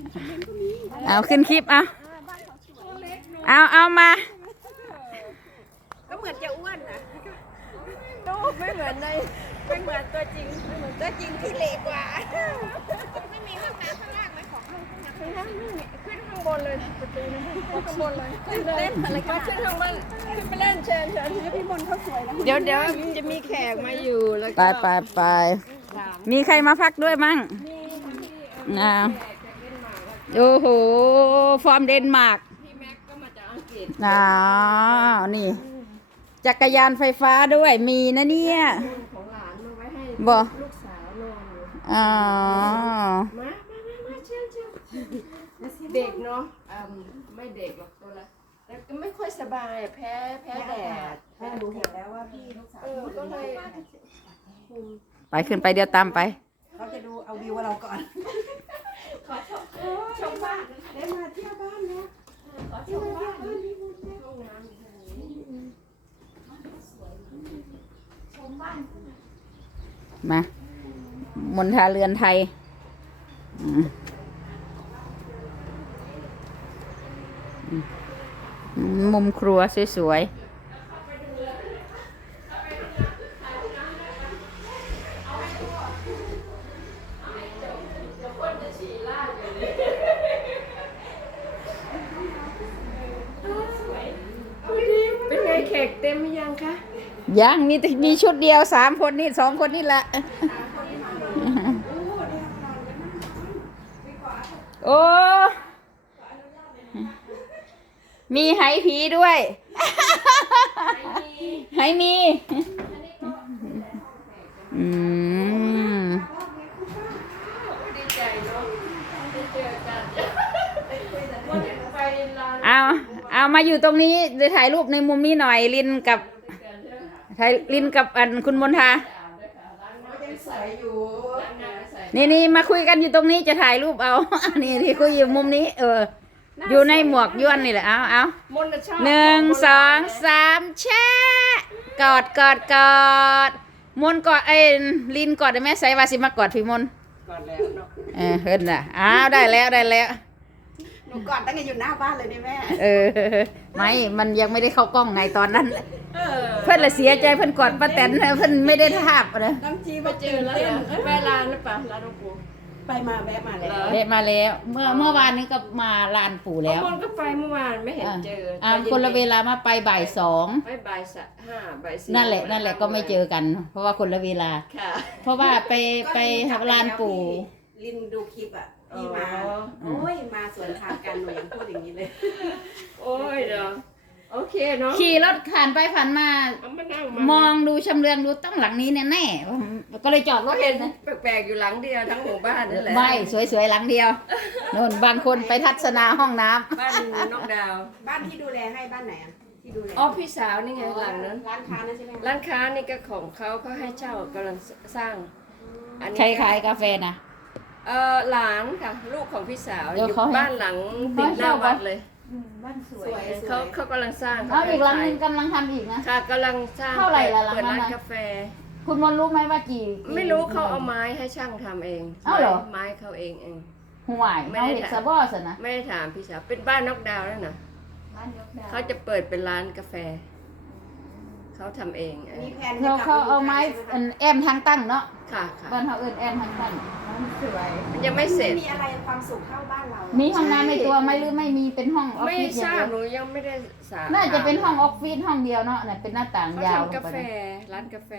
เอาขึ้นคลิปเอามาก็เหมือนจะอ้วนนะดูไม่เหมือนตัวจริงไม่เหมือนตัวจริงที่เล็กกว่าไม่มีห้องน้ำข้างล่างไหมของข้างล่างขึ้นข้างบนเลยประตูนะขึ้นข้างบนเลยเล่นอะไรกันขึ้นข้างบนขึ้นไปเล่นเชิญพี่มนเขาสวยนะเดี๋ยวจะมีแขกมาอยู่แล้วก็ไปมีใครมาพักด้วยมั่งโอ้โหฟอร์มเดนมาร์กพี่แม็กก็มาจากอังกฤษนี่จักรยานไฟฟ้าด้วยมีนะเนี่ยของหลานมาไว้ให้ลูกสาวนอนมาเชิญเด็กเนาะไม่เด็กหรอกตัวละแต่ก็ไม่ค่อยสบายแพ้แดดหนูเห็นแล้วว่าพี่ลูกสาวก็เลยไปขึ้นไปเดี๋ยวตามไปเขาจะดูเอาวิวเราก่อนขอชมบ้านได้มาเที่ยวบ้านเนาะขอชมบ้านห้องน้ำชมบ้านมามณฑาเรือนไทยมุมครัวสวยๆเป็นไงแขกเต็มหรือยังคะยังมีชุดเดียว3 คนนี่2 คนนี่แหละโอ้มีไหผีด้วยไหมีดีใจเนาะได้เจอกันเอามาอยู่ตรงนี้เดี๋ยวถ่ายรูปในมุมนี้หน่อยลินกับคุณมนทานี่มาคุยกันอยู่ตรงนี้จะถ่ายรูปเอานี่ที่คุยอยู่มุมนี้อยู่ในหมวกย้วนนี่แหละเอา1 2 3แช่กอดมนกอดลินกอดได้ไหมใส่วาสิมากอดพี่มนกอดแล้วเนาะเห็นน่ะได้แล้วหนูกอดตั้งแต่อยู่หน้าบ้านเลยนี่แม่ไม่มันยังไม่ได้เข้ากล้องไงตอนนั้นเพื่อนละเสียใจเพื่อนกอดป้าแตนเพื่อนไม่ได้ทาบนะน้ำจีมาเจอแล้วแม่ลานหรือเปล่าลานหลวงปู่ไปมาแวะมาแล้วเมื่อวานนี้ก็มาลานปู่แล้วคนก็ไปเมื่อวานไม่เห็นเจอคนละเวลามาไปบ่าย 2 ไปบ่าย 5บ่าย 4 นั่นแหละก็ไม่เจอกันเพราะว่าคนละเวลาเพราะว่าไปลานปู่ลินดูคลิปพี่มาโอ้ยมาสวนทางกันหนูยังพูดอย่างนี้เลยโอ้ยเนาะโอเคเนาะขี่รถผ่านไปผ่านมามองดูชำเลืองดูต้องหลังนี้แน่ๆก็เลยจอดรถเห็นแปลกๆอยู่หลังเดียวทั้งหมู่บ้านนั่นแหละไม่สวยๆหลังเดียวโน่นบางคนไปทัศนาห้องน้ำบ้านนกดาวบ้านที่ดูแลให้บ้านไหนที่ดูแลพี่สาวนี่ไงหลังนั้นร้านค้านั่นใช่ไหมร้านค้านี่ก็ของเขาให้เช่ากำลังสร้างใครขายกาแฟนะหลานค่ะลูกของพี่สาวอยู่บ้านหลังติดหน้าวัดเลยบ้านสวยเขากำลังสร้างอีกหลังนึงกำลังทำอีกนะค่ะกำลังสร้างเท่าไหร่ละหลังนั้นร้านกาแฟคุณมนรู้ไหมว่ากี่ไม่รู้เขาเอาไม้ให้ช่างทำเองเหรอไม้เขาเองห่วยเขาเห็นซาบอสนะไม่ได้ถามพี่สาวเป็นบ้านนกดาวแล้วนะเขาจะเปิดเป็นร้านกาแฟเขาทำเองเขาเอาไม้แอมทางตั้งเนาะค่ะบ้านเขาแอมทางตั้งสวยยังไม่เสร็จมีอะไรความสุขเข้าบ้านเรามีห้องน้ำในตัวไหมหรือไม่มีเป็นห้องออฟฟิศไม่ทราบหนูยังไม่ได้น่าจะเป็นห้องออฟฟิศห้องเดียวเนาะเนี่ยเป็นหน้าต่างยาวกาแฟร้านกาแฟ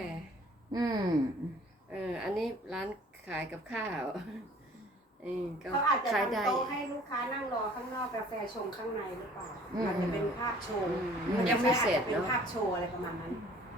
อันนี้ร้านขายกับข้าวเขาอาจจะทำโต๊ะให้ลูกค้านั่งรอข้างนอกกาแฟชงข้างในหรือเปล่ามันจะเป็นภาพโชว์ยังไม่เสร็จเป็นภาพโชว์อะไรประมาณนั้น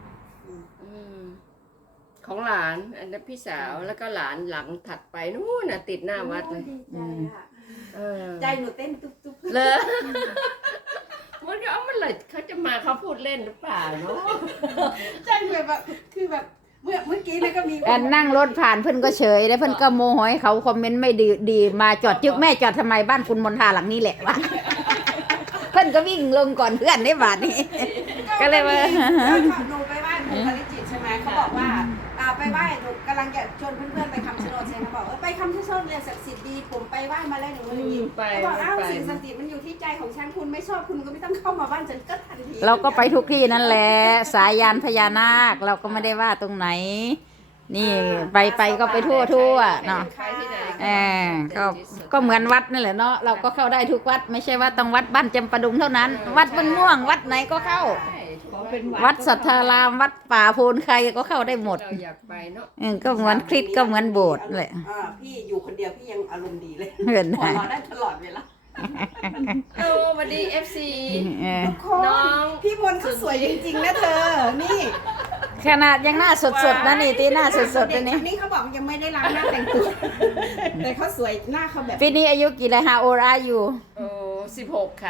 ของหลานอันนั้นพี่สาวแล้วก็หลานหลังถัดไปนู่นน่ะติดหน้าวัดเลยใจหนูเต้นตุ๊บๆเลยมันก็มันเลยเขาจะมาเขาพูดเล่นหรือเปล่าเนาะใจแบบคือแบบเมื่อกี้นี่ก็มีนั่งรถผ่านเพิ่นก็เฉยแล้วเพิ่นก็โมโหให้เขาคอมเมนต์ไม่ดีมาจอดจึกแม่จอดทำไมบ้านคุณมนทาหลังนี้แหละวะเพิ่นก็วิ่งลงก่อนเพื่อนได้บาทนี้ก็เลยว่าหนูไปไหว้หนูปริจิตใช่ไหมเขาบอกว่าไปไหว้หนูก็ำลังจะชวนเพื่อนๆไปคำชะโนดใช่ไหมบอกไปคำชะโนดเรียนศักดิ์สิทธิ์ดีผมไปไหว้มาแล้วหนูอะไรอย่างนี้บอกอ้าวสิ่งศักดิ์สิทธิ์มันอยู่ที่ใจของฉันคุณไม่ชอบคุณก็ไม่ต้องเข้ามาบ้านฉันก็ทันทีเราก็ไปทุกที่นั่นแหละสายยานพญานาคเราก็ไม่ได้ว่าตรงไหน นี่ไปก็ไปทั่วเนาะใครที่ไหนเออก็เหมือนวัดนั่นแหละเนาะเราก็เข้าได้ทุกวัดไม่ใช่ว่าต้องวัดบ้านจำปาดุงเท่านั้น วัดบ้านม่วงวัดไหนก็เข้าขอเป็นวัดสัทธารามวัดป่าโพนใครก็เข้าได้หมดเราอยากไปเนาะก็เหมือนคริสต์ก็เหมือนโบสถ์แหละพี่อยู่คนเดียวพี่ยังอารมณ์ดีเลยเห็นไหมหัวเราะได้ตลอดเวลาโอ้สวัสดี FC เออน้องพี่มนต์เขาสวยจริงๆนะเธอ นี่ขนาดยังหน้าสดๆนะนี่ตีหน้าสดๆเลยนี่นี่เขาบอกยังไม่ได้ล้างหน้าแต่งตัว แต่เขาสวยหน้าเขาแบบปีนี้อายุกี่แล้วฮะโอราอยู่โอ้16 ค่ะ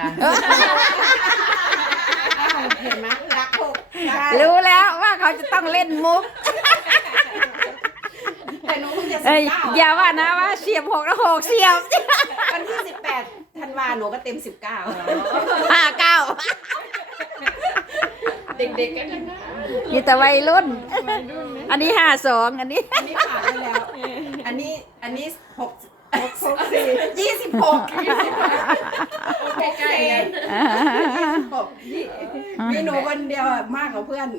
เห็นไหมรักหกรู้แล้วว่าเขาจะต้องเล่นมุกแต่หนูเพิ่งจะเอ้ย 19 อย่าว่านะว่าเสียบ6แล้ว6เสียบวันที่18ธันวาหนูก็เต็ม19 59 เด็กๆกันทั้งนั้นมีแต่วัยรุ่น อันนี้52อันนี้อันนี้ผ่านไปแล้ว อันนี้26 ใกล้ๆกันมีหนูคนเดียวมากกว่าเพื่อน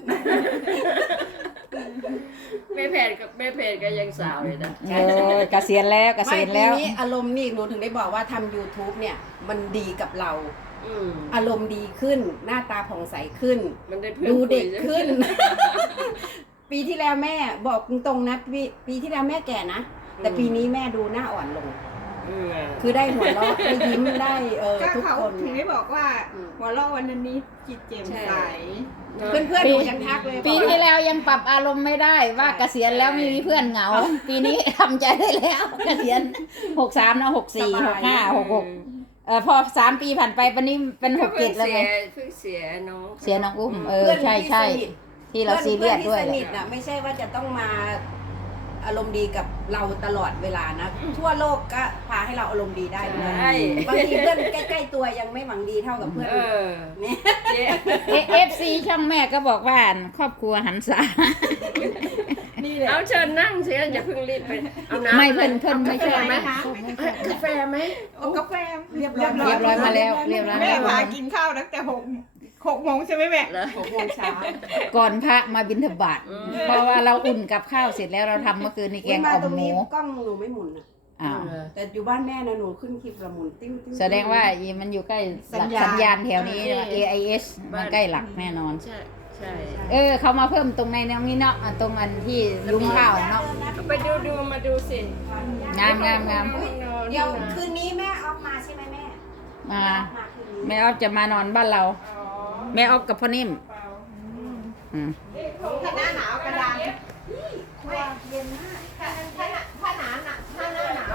แม่เพจก็ยังสาวเลยนะเกษียณแล้วเกษียณแล้วไม่ปีนี้อารมณ์นี่หนูถึงได้บอกว่าทำ YouTube เนี่ยมันดีกับเรา อารมณ์ดีขึ้น หน้าตาผ่องใสขึ้นมันได้เพื่อนดูเด็กคุยขึ้น ปีที่แล้วแม่บอกตรงๆนะปีที่แล้วแม่แก่นะ แต่ปีนี้แม่ดูหน้าอ่อนลง คือได้หัวเราะได้ยิ้มได้ก็ทุกเขาคนถึงได้บอกว่าหัวเราะวันนี้จิตเจมใสเพื่อนๆหนูยังทักเลยปีที่แล้วยังปรับอารมณ์ไม่ได้ว่าเกษียณแล้วไม่มีเพื่อนเหงา ปีนี้ทำใจได้แล้วเกษียณ63นะ64 65 66พอ3 ปีผ่านไปวันนี้เป็น67แล้วไงเพิ่งเสียน้องเสียน้องอุ้มใช่ที่สนิทที่เราซีเรียสด้วยเพื่อนแหที่สนิทละน่ะไม่ใช่ว่าจะต้องมาอารมณ์ดีกับเราตลอดเวลานะ ทั่วโลกก็พาให้เราอารมณ์ดีได้ด้วยใช่บางทีเพื่อนใกล้ๆตัวยังไม่หวังดีเท่ากับเพื่อน เนี่ย FC ช่องแม่ก็บอกว่าครอบครัวหันษานี่แหละเอาเชิญนั่งสิอย่าเพิ่งรีบไปเอาน้ำไม่เพิ่นไม่กาแฟใช่ไหมคะกาแฟไหมเอากาแฟเรียบร้อยเรียบร้อยมาแล้วเรียบร้อยแม่มาพาแล้วกินข้าวตั้งแต่6 โมงใช่ไหมแม่เหรอ 6 โมงเช้าก่อนพระมาบิณฑบาตเพราะว่าเราอุ่นกับข้าวเสร็จแล้วเราทำเมื่อคืนนี้แกงมาอ่อมตรงหมูนี้กล้องหนูไม่หมุนนะอ้าวแต่อยู่บ้านแม่นะหนูขึ้นคลิปละหมุนติ้วติ้วแสดงว่ามันอยู่ใกล้หลักสัญญาณแถวนี้ AIS มันใกล้หลักแน่นอนใช่ใช่เขามาเพิ่มตรงในนี้เนาะตรงอันที่ยุ้งข้าวเนาะไปดูมาดูสิงามเดี๋ยวคืนนี้แม่ออฟมาใช่ไหมแม่มามาคืนนี้แม่ออฟจะมานอนบ้านเรา แม่ออฟกับพ่อนิ่มอืมถ้าหน้าหนาวกระดานครัวเย็นมากถ้าหน้าหนาวถ้าหน้าหนาว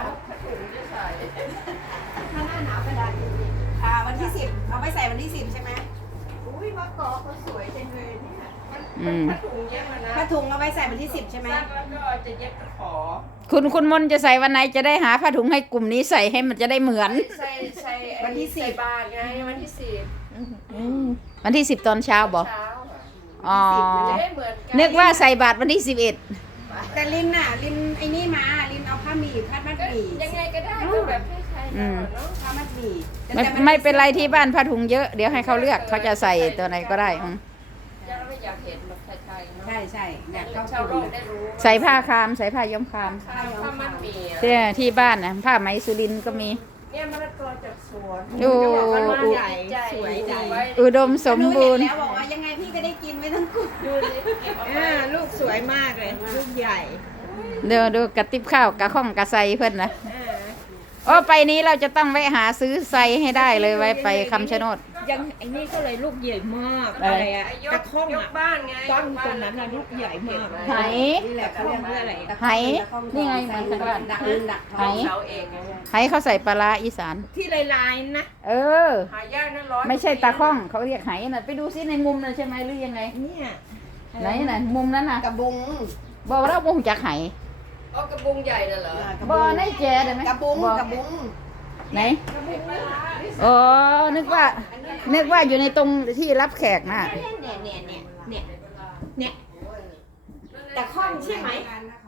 ถ้าหน้าหนาวกระดานวันที่10เอาไปใส่วันที่10ใช่ไหมอุ้ยมะกอกเขาสวยจังเลยเนี่ยอืมถุงเย็บมานะผ้าถุงเอาไปใส่วันที่10ใช่ไหมซักแล้วก็จะเย็บตะขอคุณมนต์จะใส่วันไหนจะได้หาผ้าถุงให้กลุ่มนี้ใส่ให้มันจะได้เหมือนใส่วันที่10บาทไงวันที่10 วันที่10ตอนเช้าบอกเช้าอ๋อจะได้เหมือนกันนึกว่าใส่บาตรวันที่11 แต่ลินไอ้นี่มาลินเอาผ้าหมี่ผ้ามัดก็หมี่ยังไงก็ได้ก็แบบให้ใครเราอะเนาะผ้ามัดหมี่ไม่เป็นไรที่บ้านผ้าถุงเยอะเดี๋ยวให้เขาเลือกเขาจะใส่ตัวไหนก็ได้อืมยังไม่อยากเห็นแบบไทยๆเนาะใช่อยากเข้าชาวโลกลุ่กมได้รู้ใส่ผ้าคามใส่ผ้าย้อมคามผ้ามัดหมี่อะที่บ้านนะผ้าไหมสุรินทร์ก็มีเนี่ยมะละกอจากสวนโอ้มันใหญ่สวยใจอุดมสมบูรณ์แล้วบอกว่ายังไงพี่ก็ได้กินไม่ต้องกลัวดูดิเก็บเอาไว้ลูกสวยมากเลย ลูกใหญ่ดูกระติบข้าวกระข้องกระไซเพื่อนนะอ่าโอ้ไปนี้เราจะต้องแวะหาซื้อไซให้ได้เลยไว้ไปคำชะโนดยังไอ้นี่ก็เลยลูกใหญ่มากอะไรอะไรอะยตะกข้องยกอะบ้านไงตั้งตรงนั้นน่ะลูกใหญ่มากไหนี่แหละเขาเรียกว่าอะไรไหนี่ไงมันเป็นว่าดักดักไหเสาเองไงไหเขาใส่ปลาร้าอีสานที่ลายๆนะเออหายากนะร้อยไม่ใช่ตาข้องเขาเรียกไหน่ะไปดูซิในมุมน่ะใช่ไหมหรือยังไงเนี่ยไหนน่ะมุมนั้นน่ะกระบุงบอกเราบ่งจากไหอ๋อกระบุงใหญ่น่ะเหรอบ่ในแจได้ไหมกระบุงบ่กระบุงไหนอ๋อนึกว่าอยู่ในตรงที่รับแขกน่ะเนี่ยตะข้องใช่ไหมเขา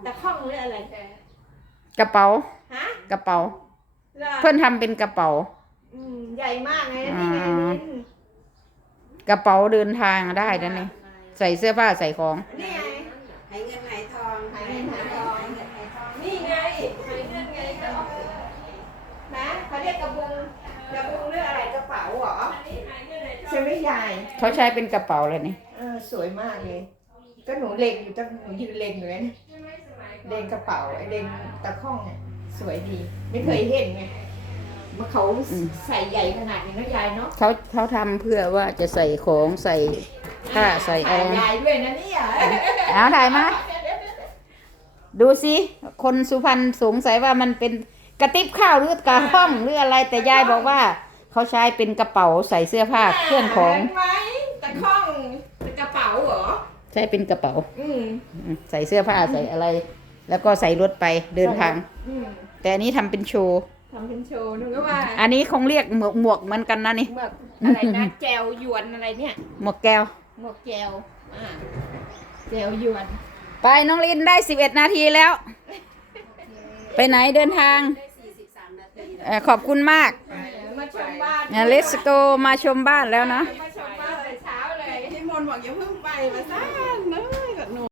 ตะข้องหรืออะไรกระเป๋าฮะกระเป๋าเหรอเพื่อนทำเป็นกระเป๋าใหญ่มากไงนี่ไงมินกระเป๋าเดินทางได้นั่นนี่ใส่เสื้อผ้าใส่ของนี่ไงหายเงินหายทองหายเงินหายทองหายเงินหายทองนี่ไงหายเงินไงก็นะเขาเรียกกระบุงเรื่องอะไรกระเป๋าเหรอใช่ไหมยายเขาใช้เป็นกระเป๋าเลยนี่สวยมากเลย ก็หนูเล็งอยู่ตั้งหนูยืนเล็งอยู่เลยนะเล็งกระเป๋าไอ้เล็งตะข้องเนี่ยสวยดี ไม่เคยเห็นไงว่าเขาใส่ใหญ่ขนาดนี้นะยายเนาะเขาทำเพื่อว่าจะใส่ของใส่ผ้าใส่อะไรยายด้วยนะเนี่ยเอาถ่ายมา ดูสิคนสุพรรณสงสัยว่ามันเป็นกระติบข้าวหรือกระห้องหรืออะไร แต่ยายบอกว่าเขาใช้เป็นกระเป๋าใส่เสื้อผ้าเครื่องของเห็นไหมตะข้องกระเป๋าเหรอใช้เป็นกระเป๋าอืมใส่เสื้อผ้าใส่อะไร แล้วก็ใส่รถไปเดินทางอืมแต่อันนี้ทำเป็นโชว์ทำเป็นโชว์นึกว่าอันนี้คงเรียกหมวกเหมือนกันนะนี่หมวกอะไรนะแจวยวนอะไรเนี่ยหมวกแก้วหมวกแจวแจวยวนไปน้องลินได้11 นาทีแล้ว ไปไหนเดินทางได้43 นาทีขอบคุณมากมาชมบ้าน Let's go มาชมบ้านแล้วนะมาชมบ้านแต่เช้าเลยพี่มนต์บอกอย่าเพิ่งไปมาซ่าน